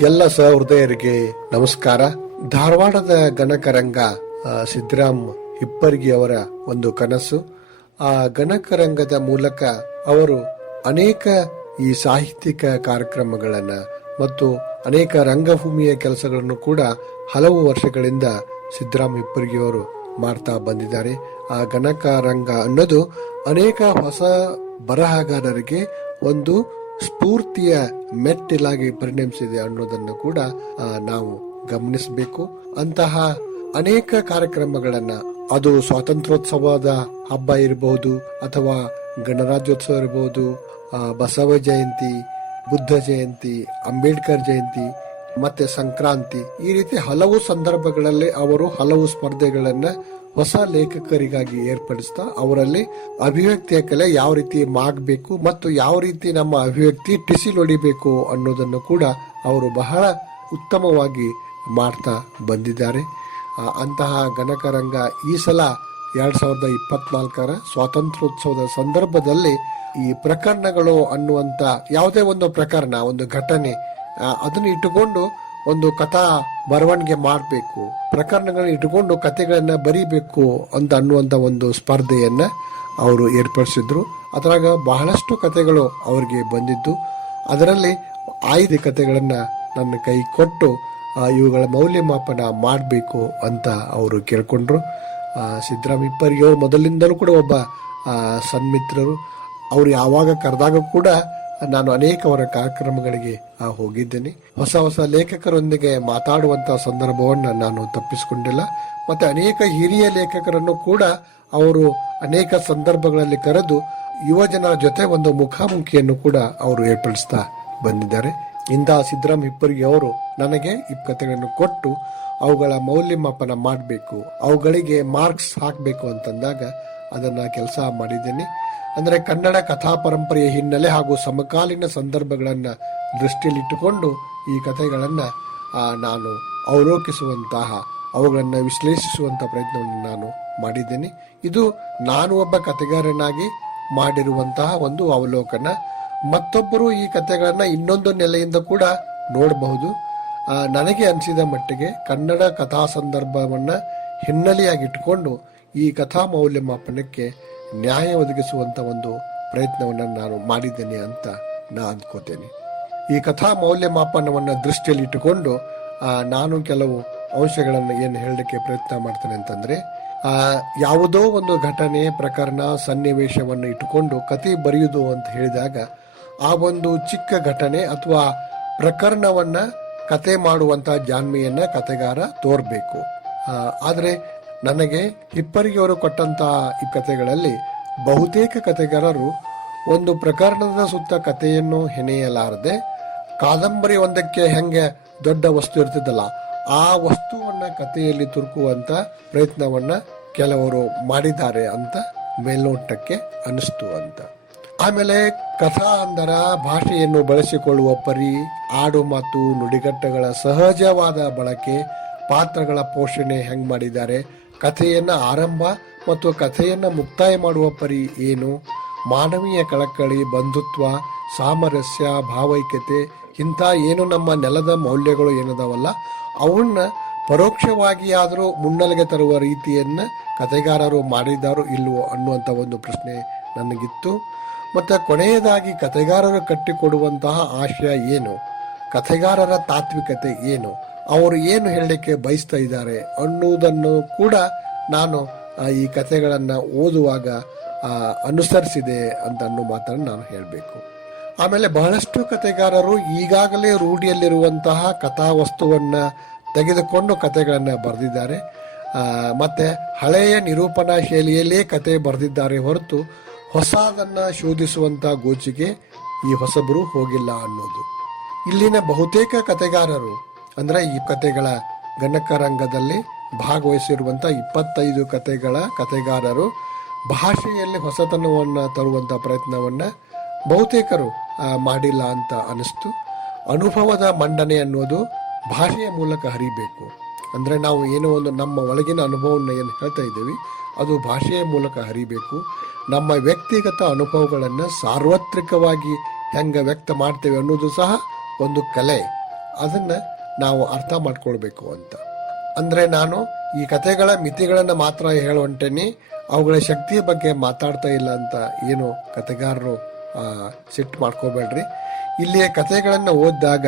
ಎಲ್ಲ ಸಹೃದಯರಿಗೆ ನಮಸ್ಕಾರ. ಧಾರವಾಡದ ಗಣಕರಂಗ ರಂಗ ಸಿದ್ದರಾಮ್ ಹಿಪ್ಪರ್ಗಿ ಅವರ ಒಂದು ಕನಸು. ಆ ಗಣಕರಂಗದ ಮೂಲಕ ಅವರು ಅನೇಕ ಈ ಸಾಹಿತ್ಯಿಕ ಕಾರ್ಯಕ್ರಮಗಳನ್ನ ಮತ್ತು ಅನೇಕ ರಂಗಭೂಮಿಯ ಕೆಲಸಗಳನ್ನು ಕೂಡ ಹಲವು ವರ್ಷಗಳಿಂದ ಸಿದ್ದರಾಮ್ ಅವರು ಮಾಡ್ತಾ ಬಂದಿದ್ದಾರೆ. ಆ ಗಣಕ ರಂಗ ಅನ್ನೋದು ಅನೇಕ ಹೊಸ ಬರಹಗಾರರಿಗೆ ಒಂದು ಸ್ಫೂರ್ತಿಯ ಮೆಟ್ಟಿಲಾಗಿ ಪರಿಣಮಿಸಿದೆ ಅನ್ನೋದನ್ನು ಕೂಡ ನಾವು ಗಮನಿಸಬೇಕು. ಅಂತಹ ಅನೇಕ ಕಾರ್ಯಕ್ರಮಗಳನ್ನ, ಅದು ಸ್ವಾತಂತ್ರ್ಯೋತ್ಸವದ ಹಬ್ಬ ಇರಬಹುದು, ಅಥವಾ ಗಣರಾಜ್ಯೋತ್ಸವ ಇರಬಹುದು ಬಸವ ಜಯಂತಿ, ಬುದ್ಧ ಜಯಂತಿ, ಅಂಬೇಡ್ಕರ್ ಜಯಂತಿ, ಮತ್ತೆ ಸಂಕ್ರಾಂತಿ, ಈ ರೀತಿ ಹಲವು ಸಂದರ್ಭಗಳಲ್ಲಿ ಅವರು ಹಲವು ಸ್ಪರ್ಧೆಗಳನ್ನ ಹೊಸ ಲೇಖಕರಿಗಾಗಿ ಏರ್ಪಡಿಸ್ತಾ ಅವರಲ್ಲಿ ಅಭಿವ್ಯಕ್ತಿಯ ಕಲೆ ಯಾವ ರೀತಿ ಮಾಗಬೇಕು ಮತ್ತು ಯಾವ ರೀತಿ ನಮ್ಮ ಅಭಿವ್ಯಕ್ತಿ ಟಿಸಿಲೊಡಿಬೇಕು ಅನ್ನೋದನ್ನು ಕೂಡ ಅವರು ಬಹಳ ಉತ್ತಮವಾಗಿ ಮಾಡ್ತಾ ಬಂದಿದ್ದಾರೆ. ಅಂತಹ ಗಣಕರಂಗ ಈ ಸಲ ಎರಡ್ ಸಾವಿರದ ಇಪ್ಪತ್ನಾಲ್ಕರ ಸ್ವಾತಂತ್ರ್ಯೋತ್ಸವದ ಸಂದರ್ಭದಲ್ಲಿ ಈ ಪ್ರಕರಣಗಳು ಅನ್ನುವಂತ ಯಾವುದೇ ಒಂದು ಪ್ರಕರಣ, ಒಂದು ಘಟನೆ ಅದನ್ನು ಇಟ್ಟುಕೊಂಡು ಒಂದು ಕಥಾ ಬರವಣಿಗೆ ಮಾಡಬೇಕು ಪ್ರಕರಣಗಳನ್ನ ಇಟ್ಟುಕೊಂಡು ಕಥೆಗಳನ್ನ ಬರೀಬೇಕು ಅಂತ ಅನ್ನುವಂತ ಒಂದು ಸ್ಪರ್ಧೆಯನ್ನ ಅವರು ಏರ್ಪಡಿಸಿದ್ರು. ಅದರಾಗ ಬಹಳಷ್ಟು ಕಥೆಗಳು ಅವರಿಗೆ ಬಂದಿದ್ದು. ಅದರಲ್ಲಿ ಆಯ್ದ ಕಥೆಗಳನ್ನು ನನ್ನ ಕೈ ಕೊಟ್ಟು ಇವುಗಳ ಮೌಲ್ಯಮಾಪನ ಮಾಡಬೇಕು ಅಂತ ಅವರು ಕೇಳಿಕೊಂಡ್ರು. ಆ, ಸಿದ್ದರಾಮ ಇಪ್ಪರಿಗೆ ಅವರು ಮೊದಲಿಂದಲೂ ಕೂಡ ಒಬ್ಬ ಸನ್ಮಿತ್ರರು. ಅವರು ಯಾವಾಗ ಕರೆದಾಗ ಕೂಡ ನಾನು ಅನೇಕ ಅವರ ಕಾರ್ಯಕ್ರಮಗಳಿಗೆ ಹೋಗಿದ್ದೇನೆ. ಹೊಸ ಹೊಸ ಲೇಖಕರೊಂದಿಗೆ ಮಾತಾಡುವಂತಹ ಸಂದರ್ಭವನ್ನು ನಾನು ತಪ್ಪಿಸಿಕೊಂಡಿಲ್ಲ. ಮತ್ತೆ ಅನೇಕ ಹಿರಿಯ ಲೇಖಕರನ್ನು ಕೂಡ ಅವರು ಅನೇಕ ಸಂದರ್ಭಗಳಲ್ಲಿ ಕರೆದು ಯುವ ಜನರ ಜೊತೆ ಒಂದು ಮುಖಾಮುಖಿಯನ್ನು ಕೂಡ ಅವರು ಏರ್ಪಡಿಸ್ತಾ ಬಂದಿದ್ದಾರೆ. ಇಂತಹ ಸಿದ್ದರಾಮ್ ಹಿಪ್ಪರಿಗೆ ಅವರು ನನಗೆ ಈ ಕಥೆಗಳನ್ನು ಕೊಟ್ಟು ಅವುಗಳ ಮೌಲ್ಯಮಾಪನ ಮಾಡಬೇಕು, ಅವುಗಳಿಗೆ ಮಾರ್ಕ್ಸ್ ಹಾಕಬೇಕು ಅಂತಂದಾಗ ಅದನ್ನ ಕೆಲಸ ಮಾಡಿದ್ದೇನೆ. ಅಂದರೆ ಕನ್ನಡ ಕಥಾ ಪರಂಪರೆಯ ಹಿನ್ನೆಲೆ ಹಾಗೂ ಸಮಕಾಲೀನ ಸಂದರ್ಭಗಳನ್ನು ದೃಷ್ಟಿಯಲ್ಲಿಟ್ಟುಕೊಂಡು ಈ ಕಥೆಗಳನ್ನು ನಾನು ಅವಲೋಕಿಸುವಂತಹ, ಅವುಗಳನ್ನು ವಿಶ್ಲೇಷಿಸುವಂಥ ಪ್ರಯತ್ನವನ್ನು ನಾನು ಮಾಡಿದ್ದೇನೆ. ಇದು ನಾನು ಒಬ್ಬ ಕಥೆಗಾರನಾಗಿ ಮಾಡಿರುವಂತಹ ಒಂದು ಅವಲೋಕನ. ಮತ್ತೊಬ್ಬರು ಈ ಕಥೆಗಳನ್ನು ಇನ್ನೊಂದು ನೆಲೆಯಿಂದ ಕೂಡ ನೋಡಬಹುದು. ನನಗೆ ಅನಿಸಿದ ಮಟ್ಟಿಗೆ ಕನ್ನಡ ಕಥಾ ಸಂದರ್ಭವನ್ನು ಹಿನ್ನೆಲೆಯಾಗಿಟ್ಟುಕೊಂಡು ಈ ಕಥಾ ಮೌಲ್ಯಮಾಪನಕ್ಕೆ ನ್ಯಾಯ ಒದಗಿಸುವಂಥ ಒಂದು ಪ್ರಯತ್ನವನ್ನು ನಾನು ಮಾಡಿದ್ದೇನೆ ಅಂತ ನಾ ಅಂದ್ಕೋತೇನೆ. ಈ ಕಥಾ ಮೌಲ್ಯಮಾಪನವನ್ನು ದೃಷ್ಟಿಯಲ್ಲಿ ಇಟ್ಟುಕೊಂಡು ನಾನು ಕೆಲವು ಅಂಶಗಳನ್ನು ಏನು ಹೇಳಲಿಕ್ಕೆ ಪ್ರಯತ್ನ ಮಾಡ್ತೇನೆ ಅಂತಂದರೆ ಯಾವುದೋ ಒಂದು ಘಟನೆ ಪ್ರಕರಣ ಸನ್ನಿವೇಶವನ್ನು ಇಟ್ಟುಕೊಂಡು ಕತೆ ಬರೆಯುವುದು ಅಂತ ಹೇಳಿದಾಗ, ಆ ಒಂದು ಚಿಕ್ಕ ಘಟನೆ ಅಥವಾ ಪ್ರಕರಣವನ್ನು ಕತೆ ಮಾಡುವಂಥ ಜಾಣ್ಮೆಯನ್ನು ಕತೆಗಾರ ತೋರ್ಬೇಕು. ಆದ್ರೆ ನನಗೆ ಹಿಪ್ಪರಿಗೆಯವರು ಕೊಟ್ಟಂತಹ ಈ ಕಥೆಗಳಲ್ಲಿ ಬಹುತೇಕ ಕಥೆಗಾರರು ಒಂದು ಪ್ರಕರಣದ ಸುತ್ತ ಕಥೆಯನ್ನು ಹೆಣೆಯಲಾರದೆ ಕಾದಂಬರಿ ಒಂದಕ್ಕೆ ಹೆಂಗೆ ದೊಡ್ಡ ವಸ್ತು ಇರ್ತಿದ್ದಲ್ಲ, ಆ ವಸ್ತುವನ್ನ ಕಥೆಯಲ್ಲಿ ತುರುಕುವಂತ ಪ್ರಯತ್ನವನ್ನ ಕೆಲವರು ಮಾಡಿದ್ದಾರೆ ಅಂತ ಮೇಲ್ನೋಟಕ್ಕೆ ಅನಿಸ್ತು ಅಂತ. ಆಮೇಲೆ ಕಥಾ ಅಂದರ ಭಾಷೆಯನ್ನು ಬಳಸಿಕೊಳ್ಳುವ ಪರಿ ಆಡು ಮಾತು ನುಡಿಗಟ್ಟಗಳ ಸಹಜವಾದ ಬಳಕೆ ಪಾತ್ರಗಳ ಪೋಷಣೆ ಹೆಂಗೆ ಮಾಡಿದ್ದಾರೆ ಕಥೆಯನ್ನ ಆರಂಭ ಮತ್ತು ಕಥೆಯನ್ನ ಮುಕ್ತಾಯ ಮಾಡುವ ಪರಿ ಏನು? ಮಾನವೀಯ ಕಳಕಳಿ, ಬಂಧುತ್ವ, ಸಾಮರಸ್ಯ, ಭಾವೈಕ್ಯತೆ ಇಂಥ ಏನು ನಮ್ಮ ನೆಲದ ಮೌಲ್ಯಗಳು ಏನದವಲ್ಲ? ಅವನ್ನ ಪರೋಕ್ಷವಾಗಿ ಆದರೂ ಮುನ್ನಲೆಗೆ ತರುವ ರೀತಿಯನ್ನ ಕಥೆಗಾರರು ಮಾಡಿದಾರೋ ಇಲ್ವೋ ಅನ್ನುವಂಥ ಒಂದು ಪ್ರಶ್ನೆ ನನಗಿತ್ತು. ಮತ್ತು ಕೊನೆಯದಾಗಿ ಕಥೆಗಾರರು ಕಟ್ಟಿಕೊಡುವಂತಹ ಆಶಯ ಏನು? ಕಥೆಗಾರರ ತಾತ್ವಿಕತೆ ಏನು? ಅವರು ಏನು ಹೇಳಲಿಕ್ಕೆ ಬಯಸ್ತಾ ಇದ್ದಾರೆ ಅನ್ನುವುದನ್ನು ಕೂಡ ನಾನು ಈ ಕಥೆಗಳನ್ನು ಓದುವಾಗ ಅನುಸರಿಸಿದೆ ಅಂತ ಅನ್ನೋ ಮಾತನ್ನು ನಾನು ಹೇಳಬೇಕು. ಆಮೇಲೆ ಬಹಳಷ್ಟು ಕಥೆಗಾರರು ಈಗಾಗಲೇ ರೂಢಿಯಲ್ಲಿರುವಂತಹ ಕಥಾವಸ್ತುವನ್ನು ತೆಗೆದುಕೊಂಡು ಕಥೆಗಳನ್ನು ಬರೆದಿದ್ದಾರೆ. ಮತ್ತು ಹಳೆಯ ನಿರೂಪಣಾ ಶೈಲಿಯಲ್ಲೇ ಕತೆ ಬರೆದಿದ್ದಾರೆ ಹೊರತು ಹೊಸದನ್ನ ಶೋಧಿಸುವಂಥ ಗೋಚಿಗೆ ಈ ಹೊಸಬರು ಹೋಗಿಲ್ಲ ಅನ್ನೋದು. ಇಲ್ಲಿನ ಬಹುತೇಕ ಕತೆಗಾರರು ಅಂದ್ರೆ ಈ ಕತೆಗಳ ಗಣಕರಂಗದಲ್ಲಿ ಭಾಗವಹಿಸಿರುವಂಥ ಇಪ್ಪತ್ತೈದು ಕತೆಗಳ ಕತೆಗಾರರು ಭಾಷೆಯಲ್ಲಿ ಹೊಸತನವನ್ನು ತರುವಂತ ಪ್ರಯತ್ನವನ್ನ ಬಹುತೇಕರು ಮಾಡಿಲ್ಲ ಅಂತ ಅನಿಸ್ತು. ಅನುಭವದ ಮಂಡನೆ ಅನ್ನೋದು ಭಾಷೆಯ ಮೂಲಕ ಹರಿಬೇಕು. ಅಂದ್ರೆ ನಾವು ಏನೋ ಒಂದು ನಮ್ಮ ಒಳಗಿನ ಅನುಭವವನ್ನು ಏನು ಹೇಳ್ತಾ ಇದ್ದೀವಿ, ಅದು ಭಾಷೆಯ ಮೂಲಕ ಹರಿಬೇಕು. ನಮ್ಮ ವ್ಯಕ್ತಿಗತ ಅನುಭವಗಳನ್ನು ಸಾರ್ವತ್ರಿಕವಾಗಿ ಹೆಂಗೆ ವ್ಯಕ್ತ ಮಾಡ್ತೇವೆ ಅನ್ನೋದು ಸಹ ಒಂದು ಕಲೆ. ಅದನ್ನು ನಾವು ಅರ್ಥ ಮಾಡ್ಕೊಳ್ಬೇಕು ಅಂತ. ಅಂದರೆ ನಾನು ಈ ಕಥೆಗಳ, ಮಿತಿಗಳನ್ನು ಮಾತ್ರ ಹೇಳುವಂಟೇನಿ ಅವುಗಳ ಶಕ್ತಿಯ ಬಗ್ಗೆ ಮಾತಾಡ್ತಾ ಇಲ್ಲ ಅಂತ ಏನು ಕಥೆಗಾರರು ಸಿಟ್ಟು ಮಾಡ್ಕೋಬೇಡ್ರಿ. ಇಲ್ಲಿಯ ಕಥೆಗಳನ್ನು ಓದಿದಾಗ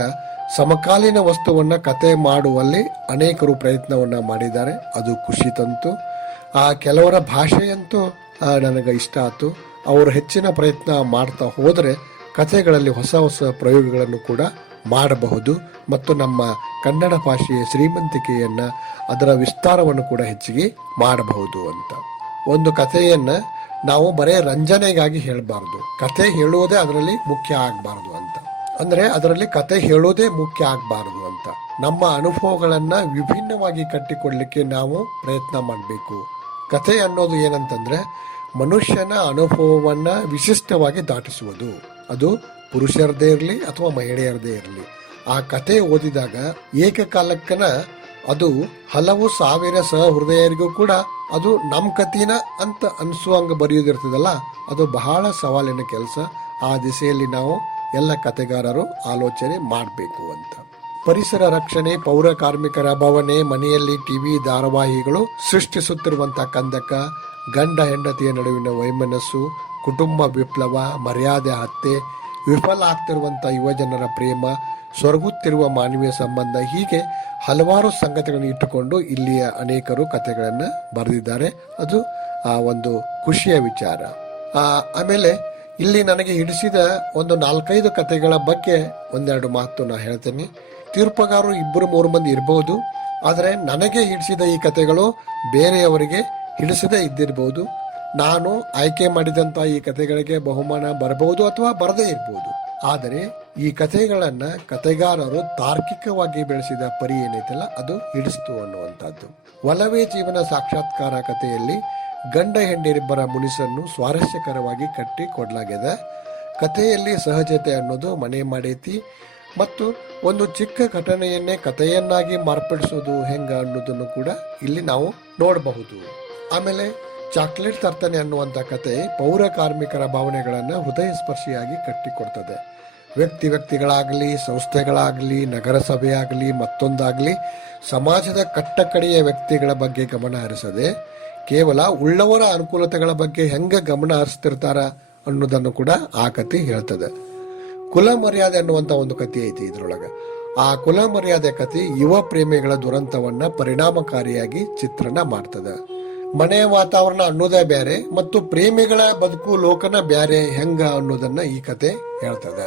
ಸಮಕಾಲೀನ ವಸ್ತುವನ್ನು ಕತೆ ಮಾಡುವಲ್ಲಿ ಅನೇಕರು ಪ್ರಯತ್ನವನ್ನು ಮಾಡಿದ್ದಾರೆ. ಅದು ಖುಷಿ ತಂತು. ಆ, ಕೆಲವರ ಭಾಷೆಯಂತೂ ನನಗೆ ಇಷ್ಟ ಆಯ್ತು ಅವರು ಹೆಚ್ಚಿನ ಪ್ರಯತ್ನ ಮಾಡ್ತಾ ಹೋದರೆ ಕಥೆಗಳಲ್ಲಿ ಹೊಸ ಹೊಸ ಪ್ರಯೋಗಗಳನ್ನು ಕೂಡ ಮಾಡಬಹುದು ಮತ್ತು ನಮ್ಮ ಕನ್ನಡ ಭಾಷೆಯ ಶ್ರೀಮಂತಿಕೆಯನ್ನು ಅದರ ವಿಸ್ತಾರವನ್ನು ಕೂಡ ಹೆಚ್ಚಿಗೆ ಮಾಡಬಹುದು ಅಂತ. ಒಂದು ಕಥೆಯನ್ನು ನಾವು ಬರೇ ರಂಜನೆಗಾಗಿ ಹೇಳಬಾರ್ದು. ಕಥೆ ಹೇಳುವುದೇ ಅದರಲ್ಲಿ ಮುಖ್ಯ ಆಗಬಾರ್ದು ಅಂತ. ಅಂದರೆ ಅದರಲ್ಲಿ ಕತೆ ಹೇಳೋದೇ ಮುಖ್ಯ ಆಗಬಾರ್ದು ಅಂತ. ನಮ್ಮ ಅನುಭವಗಳನ್ನು ವಿಭಿನ್ನವಾಗಿ ಕಟ್ಟಿಕೊಡಲಿಕ್ಕೆ ನಾವು ಪ್ರಯತ್ನ ಮಾಡಬೇಕು. ಕತೆ ಅನ್ನೋದು ಏನಂತಂದರೆ ಮನುಷ್ಯನ ಅನುಭವವನ್ನು ವಿಶಿಷ್ಟವಾಗಿ ದಾಟಿಸುವುದು. ಅದು ಪುರುಷರದೇ ಇರಲಿ ಅಥವಾ ಮಹಿಳೆಯರದೇ ಇರಲಿ. ಆ ಕತೆ ಓದಿದಾಗ ಏಕಕಾಲಕ್ಕನ ಅದು ಹಲವು ಸಾವಿರ ಸಹೃದಯರಿಗೂ ಕೂಡ ಅದು ನಮ್ಮ ಕಥೆನ ಅಂತ ಅನಿಸುವಂಗ ಬರೆಯೋದಿರ್ತದಲ್ಲ, ಅದು ಬಹಳ ಸವಾಲಿನ ಕೆಲಸ. ಆ ದಿಸೆಯಲ್ಲಿ ನಾವು ಎಲ್ಲ ಕತೆಗಾರರು ಆಲೋಚನೆ ಮಾಡಬೇಕು ಅಂತ. ಪರಿಸರ ರಕ್ಷಣೆ, ಪೌರ ಕಾರ್ಮಿಕರ ಭಾವನೆ, ಮನೆಯಲ್ಲಿ ಟಿವಿ ಧಾರಾವಾಹಿಗಳು ಸೃಷ್ಟಿಸುತ್ತಿರುವಂತಹ ಕಂದಕ, ಗಂಡ ಹೆಂಡತಿಯ ನಡುವಿನ ವೈಮನಸ್ಸು ಕುಟುಂಬ ವಿಪ್ಲವ, ಮರ್ಯಾದೆ ಹತ್ಯೆ ವಿಫಲ ಆಗ್ತಿರುವಂತಹ ಯುವಜನರ ಪ್ರೇಮ, ಸೊರಗುತ್ತಿರುವ ಮಾನವೀಯ ಸಂಬಂಧ ಹೀಗೆ ಹಲವಾರು ಸಂಗತಿಗಳನ್ನು ಇಟ್ಟುಕೊಂಡು ಇಲ್ಲಿಯ ಅನೇಕರು ಕಥೆಗಳನ್ನು ಬರೆದಿದ್ದಾರೆ. ಅದು ಆ ಒಂದು ಖುಷಿಯ ವಿಚಾರ. ಆಮೇಲೆ ಇಲ್ಲಿ ನನಗೆ ಹಿಡಿಸಿದ ಒಂದು ನಾಲ್ಕೈದು ಕಥೆಗಳ ಬಗ್ಗೆ ಒಂದೆರಡು ಮಾತು ನಾನು ಹೇಳ್ತೇನೆ. ತೀರ್ಪುಗಾರರು ಇಬ್ಬರು ಮೂರು ಮಂದಿ ಇರಬಹುದು ಆದರೆ ನನಗೆ ಹಿಡಿಸಿದ ಈ ಕಥೆಗಳು ಬೇರೆಯವರಿಗೆ ಹಿಡಿಸದೇ ಇದ್ದಿರಬಹುದು ನಾನು ಆಯ್ಕೆ ಮಾಡಿದಂತ ಈ ಕಥೆಗಳಿಗೆ ಬಹುಮಾನ ಬರಬಹುದು ಅಥವಾ ಬರದೇ ಇರಬಹುದು ಆದರೆ ಈ ಕಥೆಗಳನ್ನ ಕಥೆಗಾರರು ತಾರ್ಕಿಕವಾಗಿ ಬೆಳೆಸಿದ ಪರಿ ಏನೈತಲ್ಲ, ಅದು ಹಿಡಿಸ್ತು ಅನ್ನುವಂಥದ್ದು. ಒಲವೇ ಜೀವನ ಸಾಕ್ಷಾತ್ಕಾರ ಕಥೆಯಲ್ಲಿ ಗಂಡ ಹೆಂಡಿರಿಬ್ಬರ ಮುನಿಸನ್ನು ಸ್ವಾರಸ್ಯಕರವಾಗಿ ಕಟ್ಟಿ ಕೊಡಲಾಗಿದೆ ಕಥೆಯಲ್ಲಿ ಸಹಜತೆ ಅನ್ನೋದು ಮನೆ ಮಾಡೈತಿ ಮತ್ತು ಒಂದು ಚಿಕ್ಕ ಘಟನೆಯನ್ನೇ ಕಥೆಯನ್ನಾಗಿ ಮಾರ್ಪಡಿಸೋದು ಹೆಂಗ ಅನ್ನೋದನ್ನು ಕೂಡ ಇಲ್ಲಿ ನಾವು ನೋಡಬಹುದು. ಆಮೇಲೆ ಚಾಕ್ಲೇಟ್ ತರ್ತಾನೆ ಅನ್ನುವಂಥ ಕತೆ ಪೌರ ಕಾರ್ಮಿಕರ ಭಾವನೆಗಳನ್ನು ಹೃದಯ ಸ್ಪರ್ಶಿಯಾಗಿ ಕಟ್ಟಿಕೊಡ್ತದೆ. ವ್ಯಕ್ತಿ ವ್ಯಕ್ತಿಗಳಾಗಲಿ, ಸಂಸ್ಥೆಗಳಾಗಲಿ, ನಗರಸಭೆಯಾಗಲಿ, ಮತ್ತೊಂದಾಗಲಿ ಸಮಾಜದ ಕಟ್ಟಕಡೆಯ ವ್ಯಕ್ತಿಗಳ ಬಗ್ಗೆ ಗಮನ ಹರಿಸದೆ, ಕೇವಲ ಉಳ್ಳವರ ಅನುಕೂಲತೆಗಳ ಬಗ್ಗೆ ಹೆಂಗೆ ಗಮನ ಹರಿಸ್ತಿರ್ತಾರ ಅನ್ನೋದನ್ನು ಕೂಡ ಆ ಕತೆ ಹೇಳ್ತದೆ. ಕುಲ ಮರ್ಯಾದೆ ಅನ್ನುವಂತ ಒಂದು ಕಥೆ ಐತಿ ಇದರೊಳಗೆ. ಆ ಕುಲ ಮರ್ಯಾದೆ ಕಥೆ ಯುವ ಪ್ರೇಮಿಗಳ ದುರಂತವನ್ನ ಪರಿಣಾಮಕಾರಿಯಾಗಿ ಚಿತ್ರಣ ಮಾಡ್ತದೆ. ಮನೆಯ ವಾತಾವರಣ ಅನ್ನೋದೇ ಬೇರೆ ಮತ್ತು ಪ್ರೇಮಿಗಳ ಬದುಕು ಲೋಕನ ಬ್ಯಾರೆ ಹೆಂಗ ಅನ್ನೋದನ್ನ ಈ ಕತೆ ಹೇಳ್ತದ.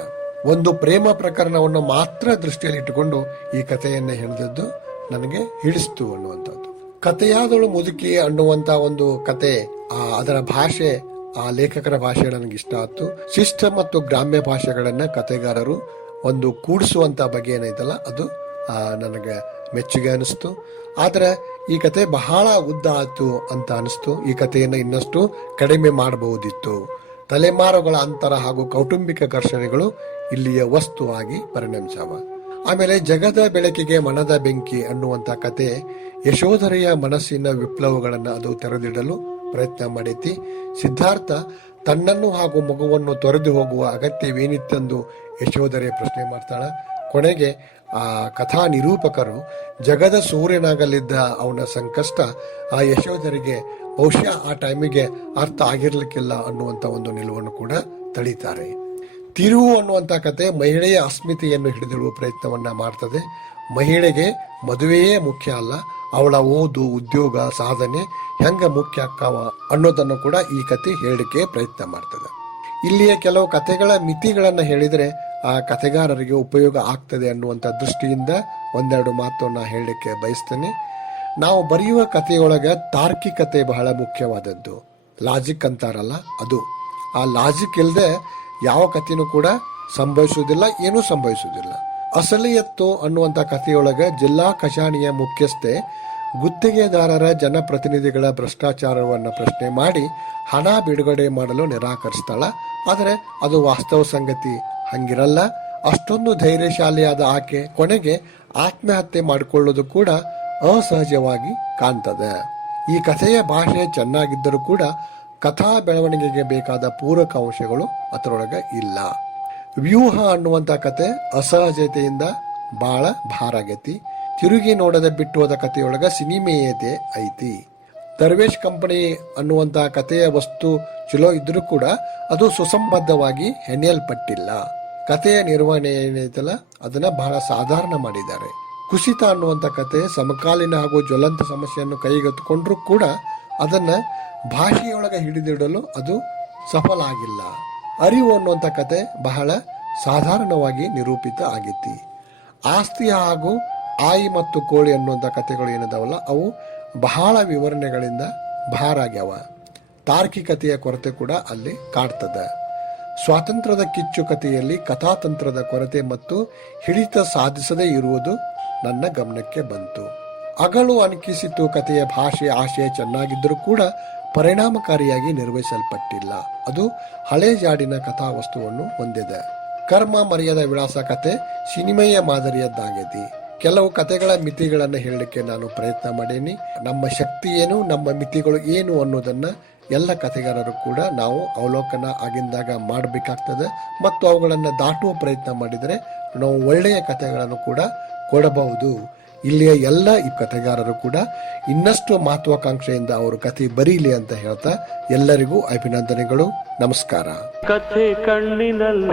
ಒಂದು ಪ್ರೇಮ ಪ್ರಕರಣವನ್ನು ಮಾತ್ರ ದೃಷ್ಟಿಯಲ್ಲಿ ಇಟ್ಟುಕೊಂಡು ಈ ಕಥೆಯನ್ನ ಹೇಳಿದದ್ದು ನನಗೆ ಹಿಡಿಸ್ತು ಅನ್ನುವಂಥದ್ದು. ಕಥೆಯಾದಳು ಮುದುಕಿ ಅನ್ನುವಂತ ಒಂದು ಕತೆ ಆ ಅದರ ಭಾಷೆ, ಆ ಲೇಖಕರ ಭಾಷೆ ನನಗೆ ಇಷ್ಟ ಆಯ್ತು. ಶಿಷ್ಟ ಮತ್ತು ಗ್ರಾಮ್ಯ ಭಾಷೆಗಳನ್ನ ಕತೆಗಾರರು ಒಂದು ಕೂಡಿಸುವಂತ ಬಗೆ ಏನೈತಲ್ಲ ಅದು ನನಗೆ ಮೆಚ್ಚುಗೆ ಅನಿಸ್ತು. ಆದ್ರೆ ಈ ಕತೆ ಬಹಳ ಉದ್ದ ಆಯ್ತು ಅಂತ ಅನಿಸ್ತು. ಈ ಕಥೆಯನ್ನು ಇನ್ನಷ್ಟು ಕಡಿಮೆ ಮಾಡಬಹುದಿತ್ತು. ತಲೆಮಾರುಗಳ ಅಂತರ ಹಾಗೂ ಕೌಟುಂಬಿಕ ಘರ್ಷಣೆಗಳು ಇಲ್ಲಿಯ ವಸ್ತುವಾಗಿ ಪರಿಣಮಿಸವ. ಆಮೇಲೆ ಜಗದ ಬೆಳಕಿಗೆ ಮನದ ಬೆಂಕಿ ಅನ್ನುವಂತ ಕತೆ ಯಶೋಧರೆಯ ಮನಸ್ಸಿನ ವಿಪ್ಲವಗಳನ್ನು ಅದು ತೆರೆದಿಡಲು ಪ್ರಯತ್ನ ಮಾಡೈತಿ. ಸಿದ್ಧಾರ್ಥ ತನ್ನನ್ನು ಹಾಗೂ ಮಗುವನ್ನು ತೊರೆದು ಹೋಗುವ ಅಗತ್ಯವೇನಿತ್ತೆಂದು ಯಶೋಧರೆ ಪ್ರಶ್ನೆ ಮಾಡ್ತಾಳ. ಕೊನೆಗೆ ಆ ಕಥಾ ನಿರೂಪಕರು ಜಗದ ಸೂರ್ಯನಾಗಲಿದ್ದ ಅವನ ಸಂಕಷ್ಟ ಆ ಯಶೋಧರಿಗೆ ಬಹುಶಃ ಆ ಟೈಮಿಗೆ ಅರ್ಥ ಆಗಿರ್ಲಿಕ್ಕಿಲ್ಲ ಅನ್ನುವಂಥ ಒಂದು ನಿಲುವನ್ನು ಕೂಡ ತಳೀತಾರೆ ತಿರುವು ಅನ್ನುವಂಥ ಕತೆ ಮಹಿಳೆಯ ಅಸ್ಮಿತೆಯನ್ನು ಹಿಡಿದಿಡುವ ಪ್ರಯತ್ನವನ್ನ ಮಾಡ್ತದೆ. ಮಹಿಳೆಗೆ ಮದುವೆಯೇ ಮುಖ್ಯ ಅಲ್ಲ, ಅವಳ ಓದು, ಉದ್ಯೋಗ, ಸಾಧನೆ ಹೆಂಗ ಮುಖ್ಯ ಅಕ್ಕಾವ ಅನ್ನೋದನ್ನು ಕೂಡ ಈ ಕತೆ ಹೇಳಲಿಕ್ಕೆ ಪ್ರಯತ್ನ ಮಾಡ್ತದೆ. ಇಲ್ಲಿಯ ಕೆಲವು ಕಥೆಗಳ ಮಿತಿಗಳನ್ನು ಹೇಳಿದರೆ ಆ ಕಥೆಗಾರರಿಗೆ ಉಪಯೋಗ ಆಗ್ತದೆ ಅನ್ನುವಂಥ ದೃಷ್ಟಿಯಿಂದ ಒಂದೆರಡು ಮಾತನ್ನು ಹೇಳಲಿಕ್ಕೆ ಬಯಸ್ತೇನೆ. ನಾವು ಬರೆಯುವ ಕಥೆಯೊಳಗೆ ತಾರ್ಕಿಕತೆ ಬಹಳ ಮುಖ್ಯವಾದದ್ದು. ಲಾಜಿಕ್ ಅಂತಾರಲ್ಲ ಅದು. ಆ ಲಾಜಿಕ್ ಇಲ್ಲದೆ ಯಾವ ಕಥೆನೂ ಕೂಡ ಸಂಭವಿಸುವುದಿಲ್ಲ, ಏನೂ ಸಂಭವಿಸುವುದಿಲ್ಲ. ಅಸಲಿಯತ್ತು ಅನ್ನುವಂಥ ಕಥೆಯೊಳಗೆ ಜಿಲ್ಲಾ ಖಜಾನೆಯ ಮುಖ್ಯಸ್ಥೆ ಗುತ್ತಿಗೆದಾರರ ಜನಪ್ರತಿನಿಧಿಗಳ ಭ್ರಷ್ಟಾಚಾರವನ್ನು ಪ್ರಶ್ನೆ ಮಾಡಿ ಹಣ ಬಿಡುಗಡೆ ಮಾಡಲು ನಿರಾಕರಿಸ್ತಾಳ. ಆದರೆ ಅದು ವಾಸ್ತವ ಸಂಗತಿ ಹಂಗಿರಲ್ಲ. ಅಷ್ಟೊಂದು ಧೈರ್ಯಶಾಲಿಯಾದ ಆಕೆ ಕೊನೆಗೆ ಆತ್ಮಹತ್ಯೆ ಮಾಡಿಕೊಳ್ಳೋದು ಕೂಡ ಅಸಹಜವಾಗಿ ಕಾಣ್ತದೆ. ಈ ಕಥೆಯ ಭಾಷೆ ಚೆನ್ನಾಗಿದ್ದರೂ ಕೂಡ ಕಥಾ ಬೆಳವಣಿಗೆಗೆ ಬೇಕಾದ ಪೂರಕ ಅಂಶಗಳು ಅದರೊಳಗೆ ಇಲ್ಲ. ವ್ಯೂಹ ಅನ್ನುವಂಥ ಕತೆ ಅಸಹಜತೆಯಿಂದ ಬಾಳ ಭಾರಾಗೈತಿ. ತಿರುಗಿ ನೋಡದೆ ಬಿಟ್ಟು ಹೋದ ಕಥೆಯೊಳಗೆ ಸಿನಿಮೇಯತೆ ಐತಿ. ದರ್ವೇಶ್ ಕಂಪನಿ ಅನ್ನುವಂಥ ಕಥೆಯ ವಸ್ತು ಚಲೋ ಇದ್ರೂ ಕೂಡ ಅದು ಸುಸಂಬದ್ಧವಾಗಿ ಹೆಣೆಯಲ್ಪಟ್ಟಿಲ್ಲ. ಕಥೆಯ ನಿರ್ವಹಣೆ ಏನೈತಲ್ಲ ಅದನ್ನ ಬಹಳ ಸಾಧಾರಣ ಮಾಡಿದ್ದಾರೆ. ಕುಸಿತ ಅನ್ನುವಂಥ ಕತೆ ಸಮಕಾಲೀನ ಹಾಗೂ ಜ್ವಲಂತ ಸಮಸ್ಯೆಯನ್ನು ಕೈಗೆತ್ತಿಕೊಂಡ್ರೂ ಕೂಡ ಅದನ್ನ ಭಾಷೆಯೊಳಗೆ ಹಿಡಿದಿಡಲು ಅದು ಸಫಲ ಆಗಿಲ್ಲ ಅರಿವು ಅನ್ನುವಂಥ ಕತೆ ಬಹಳ ಸಾಧಾರಣವಾಗಿ ನಿರೂಪಿತ ಆಗಿತ್ತು. ಆಸ್ತಿ ಹಾಗೂ ಆಯಿ ಮತ್ತು ಕೋಳಿ ಅನ್ನುವಂಥ ಕಥೆಗಳು ಏನಿದಾವಲ್ಲ, ಅವು ಬಹಳ ವಿವರಣೆಗಳಿಂದ ಭಾರ ಆಗ್ಯಾವ ತಾರ್ಕಿಕತೆಯ ಕೊರತೆ ಕೂಡ ಅಲ್ಲಿ ಕಾಡ್ತದೆ. ಸ್ವಾತಂತ್ರ್ಯದ ಕಿಚ್ಚು ಕಥೆಯಲ್ಲಿ ಕಥಾತಂತ್ರದ ಕೊರತೆ ಮತ್ತು ಹಿಡಿತ ಸಾಧಿಸದೇ ಇರುವುದು ನನ್ನ ಗಮನಕ್ಕೆ ಬಂತು. ಅಗಳು ಅಣಕಿಸಿತು ಕಥೆಯ ಭಾಷೆ ಆಶಯ ಚೆನ್ನಾಗಿದ್ದರೂ ಕೂಡ ಪರಿಣಾಮಕಾರಿಯಾಗಿ ನಿರ್ವಹಿಸಲ್ಪಟ್ಟಿಲ್ಲ. ಅದು ಹಳೆ ಜಾಡಿನ ಕಥಾವಸ್ತುವನ್ನು ಹೊಂದಿದೆ. ಕರ್ಮ ಮರ್ಯಾದ ವಿಳಾಸ ಕತೆ ಸಿನಿಮೆಯ ಮಾದರಿಯದ್ದಾಗೈತಿ. ಕೆಲವು ಕತೆಗಳ ಮಿತಿಗಳನ್ನು ಹೇಳಲಿಕ್ಕೆ ನಾನು ಪ್ರಯತ್ನ ಮಾಡೇನಿ. ನಮ್ಮ ಶಕ್ತಿ ಏನು, ನಮ್ಮ ಮಿತಿಗಳು ಏನು ಅನ್ನೋದನ್ನ ಎಲ್ಲ ಕಥೆಗಾರರು ಕೂಡ ನಾವು ಅವಲೋಕನ ಆಗಿಂದಾಗ ಮಾಡಬೇಕಾಗ್ತದೆ ಮತ್ತು ಅವುಗಳನ್ನು ದಾಟುವ ಪ್ರಯತ್ನ ಮಾಡಿದರೆ ನಾವು ಒಳ್ಳೆಯ ಕಥೆಗಳನ್ನು ಕೂಡ ಕೊಡಬಹುದು. ಇಲ್ಲಿಯ ಎಲ್ಲ ಈ ಕಥೆಗಾರರು ಕೂಡ ಇನ್ನಷ್ಟು ಮಹತ್ವಾಕಾಂಕ್ಷೆಯಿಂದ ಅವರು ಕಥೆ ಬರೀಲಿ ಅಂತ ಹೇಳ್ತಾ ಎಲ್ಲರಿಗೂ ಅಭಿನಂದನೆಗಳು. ನಮಸ್ಕಾರ. ಕಥೆ ಕಣ್ಣಿನಲ್ಲಿ